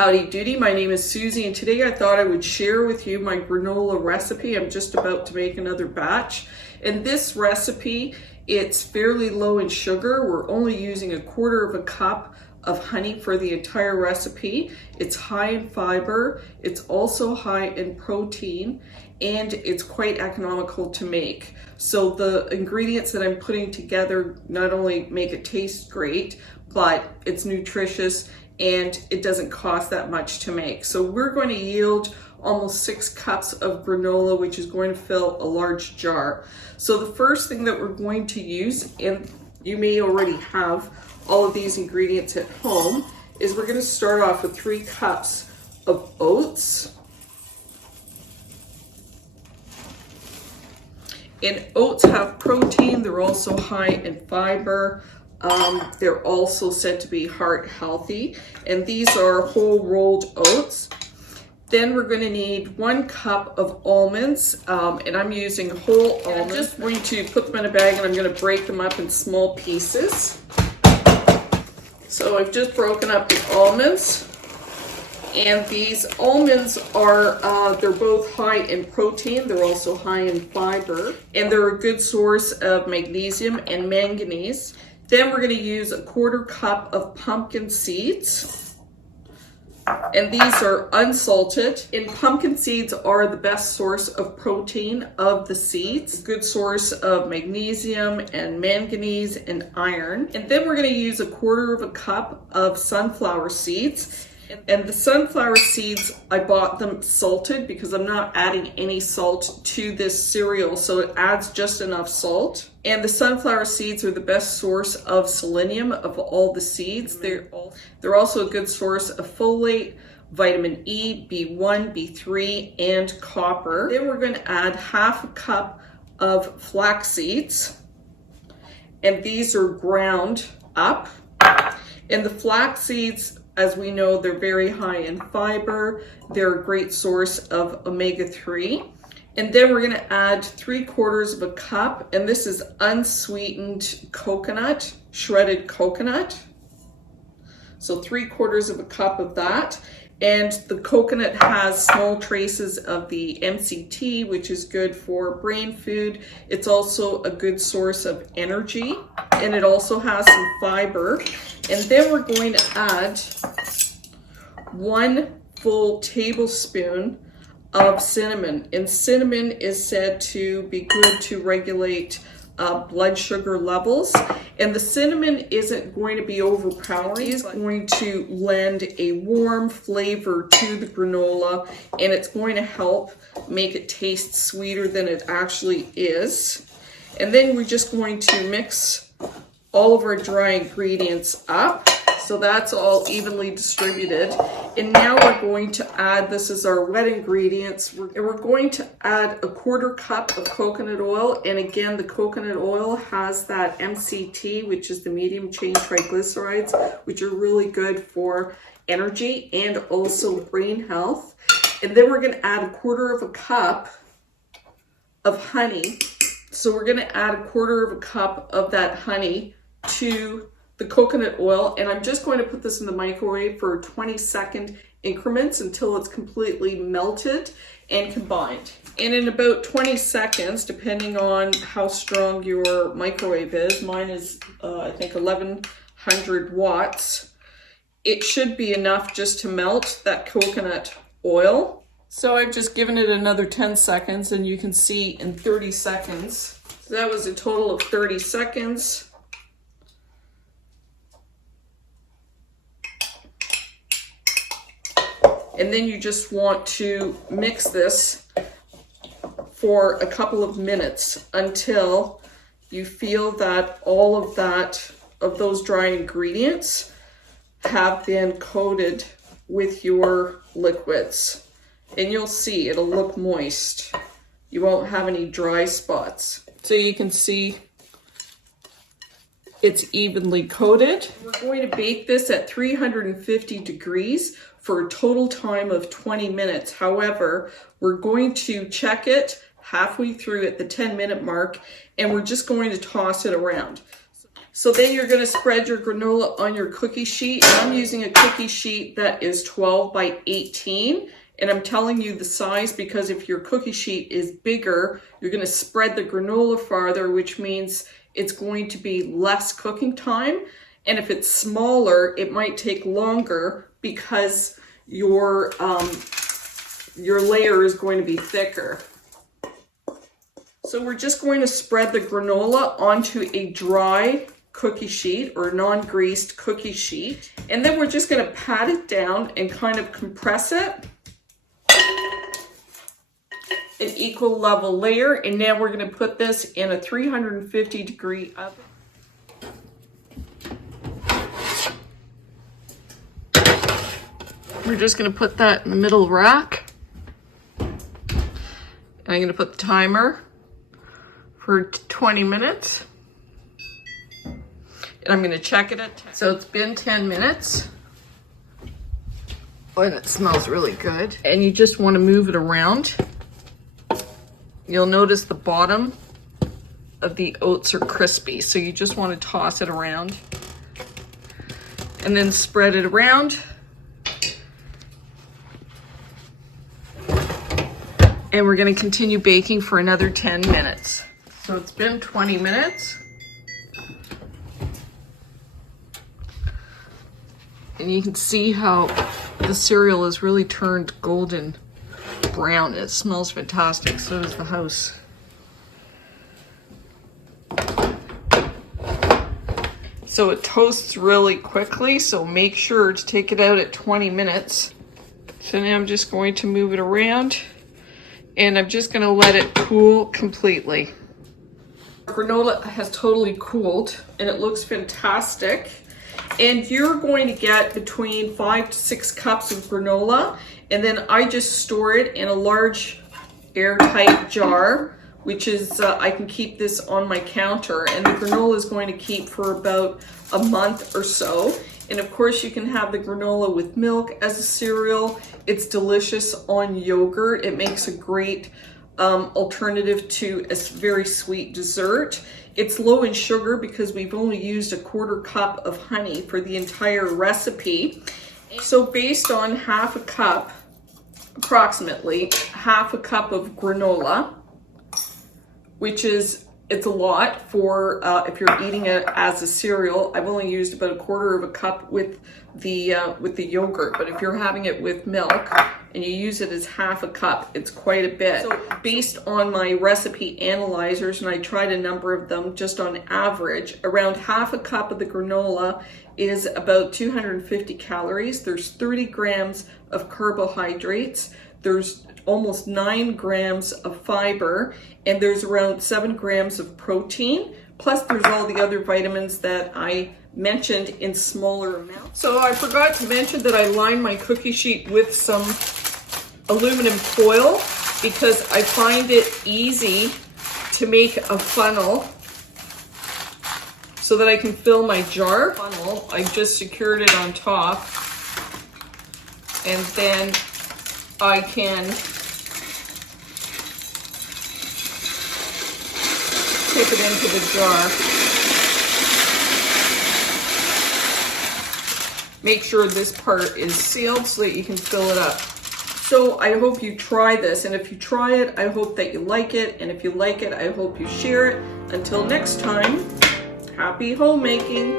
Howdy doody, my name is Susie and today I thought I would share with you my granola recipe. I'm just about to make another batch. In this recipe, it's fairly low in sugar. We're only using 1/4 cup of honey for the entire recipe. It's high in fiber, it's also high in protein, and it's quite economical to make. So the ingredients that I'm putting together not only make it taste great, but it's nutritious and it doesn't cost that much to make. So we're going to yield almost 6 cups of granola, which is going to fill a large jar. So the first thing that we're going to use, and you may already have all of these ingredients at home, is we're going to start off with 3 cups of oats. And oats have protein, they're also high in fiber. They're also said to be heart healthy, and these are whole rolled oats. Then we're going to need 1 cup of almonds, and I'm using whole almonds. I'm just going to put them in a bag and I'm going to break them up in small pieces. So I've just broken up the almonds, and these almonds are, they're both high in protein, they're also high in fiber, and they're a good source of magnesium and manganese. Then we're going to use 1/4 cup of pumpkin seeds, and these are unsalted. And pumpkin seeds are the best source of protein of the seeds, good source of magnesium and manganese and iron. And then we're going to use 1/4 cup of sunflower seeds. And the sunflower seeds, I bought them salted because I'm not adding any salt to this cereal, so it adds just enough salt. And the sunflower seeds are the best source of selenium of all the seeds. They're also a good source of folate, vitamin E, B1, B3, and copper. Then we're going to add 1/2 cup of flax seeds, and these are ground up. And the flax seeds, as we know, they're very high in fiber. They're a great source of omega-3. And then we're going to add 3/4 cup, and this is unsweetened coconut, shredded coconut. So 3/4 cup of that. And the coconut has small traces of the MCT, which is good for brain food. It's also a good source of energy, and it also has some fiber. And then we're going to add 1 full tablespoon of cinnamon. And cinnamon is said to be good to regulate blood sugar levels. And the cinnamon isn't going to be overpowering. It's going to lend a warm flavor to the granola, and it's going to help make it taste sweeter than it actually is. And then we're just going to mix all of our dry ingredients up, so that's all evenly distributed. And now we're going to add, this is our wet ingredients, we're going to add 1/4 cup of coconut oil. And again, the coconut oil has that MCT, which is the medium chain triglycerides, which are really good for energy and also brain health. And then we're going to add 1/4 cup of honey. So we're going to add 1/4 cup of that honey to the coconut oil, and I'm just going to put this in the microwave for 20-second increments until it's completely melted and combined. And in about 20 seconds, depending on how strong your microwave is, mine is I think 1100 watts, it should be enough just to melt that coconut oil. So I've just given it another 10 seconds, and you can see in 30 seconds, so that was a total of 30 seconds. And then you just want to mix this for a couple of minutes until you feel that all of those dry ingredients have been coated with your liquids. And you'll see it'll look moist. You won't have any dry spots. So you can see it's evenly coated. We're going to bake this at 350 degrees for a total time of 20 minutes. However, we're going to check it halfway through at the 10-minute mark, and we're just going to toss it around. So then you're going to spread your granola on your cookie sheet. And I'm using a cookie sheet that is 12 by 18. And I'm telling you the size because if your cookie sheet is bigger, you're going to spread the granola farther, which means it's going to be less cooking time. And if it's smaller, it might take longer because your layer is going to be thicker. So we're just going to spread the granola onto a dry cookie sheet or non-greased cookie sheet. And then we're just going to pat it down and kind of compress it. An equal level layer. And now we're going to put this in a 350-degree oven. We're just going to put that in the middle rack. And I'm going to put the timer for 20 minutes. And I'm going to check it at 10. So it's been 10 minutes. Oh, and it smells really good. And you just want to move it around. You'll notice the bottom of the oats are crispy. So you just want to toss it around. And then spread it around. And we're going to continue baking for another 10 minutes. So it's been 20 minutes. And you can see how the cereal is really turned golden brown. It smells fantastic. So does the house. So it toasts really quickly. So make sure to take it out at 20 minutes. So now I'm just going to move it around. And I'm just going to let it cool completely. Granola has totally cooled and it looks fantastic. And you're going to get between 5 to 6 cups of granola. And then I just store it in a large airtight jar, which is, I can keep this on my counter. And the granola is going to keep for about a month or so. And of course you can have the granola with milk as a cereal. It's delicious on yogurt. It makes a great alternative to a very sweet dessert. It's low in sugar because we've only used a 1/4 cup of honey for the entire recipe. So based on half a cup, approximately half a cup of granola, which is, it's a lot for if you're eating it as a cereal. I've only used about a 1/4 cup with the yogurt, but if you're having it with milk and you use it as half a cup, it's quite a bit. So based on my recipe analyzers, and I tried a number of them, just on average, around half a cup of the granola is about 250 calories. There's 30 grams of carbohydrates. There's almost 9 grams of fiber, and there's around 7 grams of protein. Plus there's all the other vitamins that I mentioned in smaller amounts. So I forgot to mention that I lined my cookie sheet with some aluminum foil because I find it easy to make a funnel so that I can fill my jar. Funnel, I just secured it on top, and then I can tip it into the jar. Make sure this part is sealed so that you can fill it up. So I hope you try this, and if you try it, I hope that you like it, and if you like it, I hope you share it. Until next time, happy homemaking.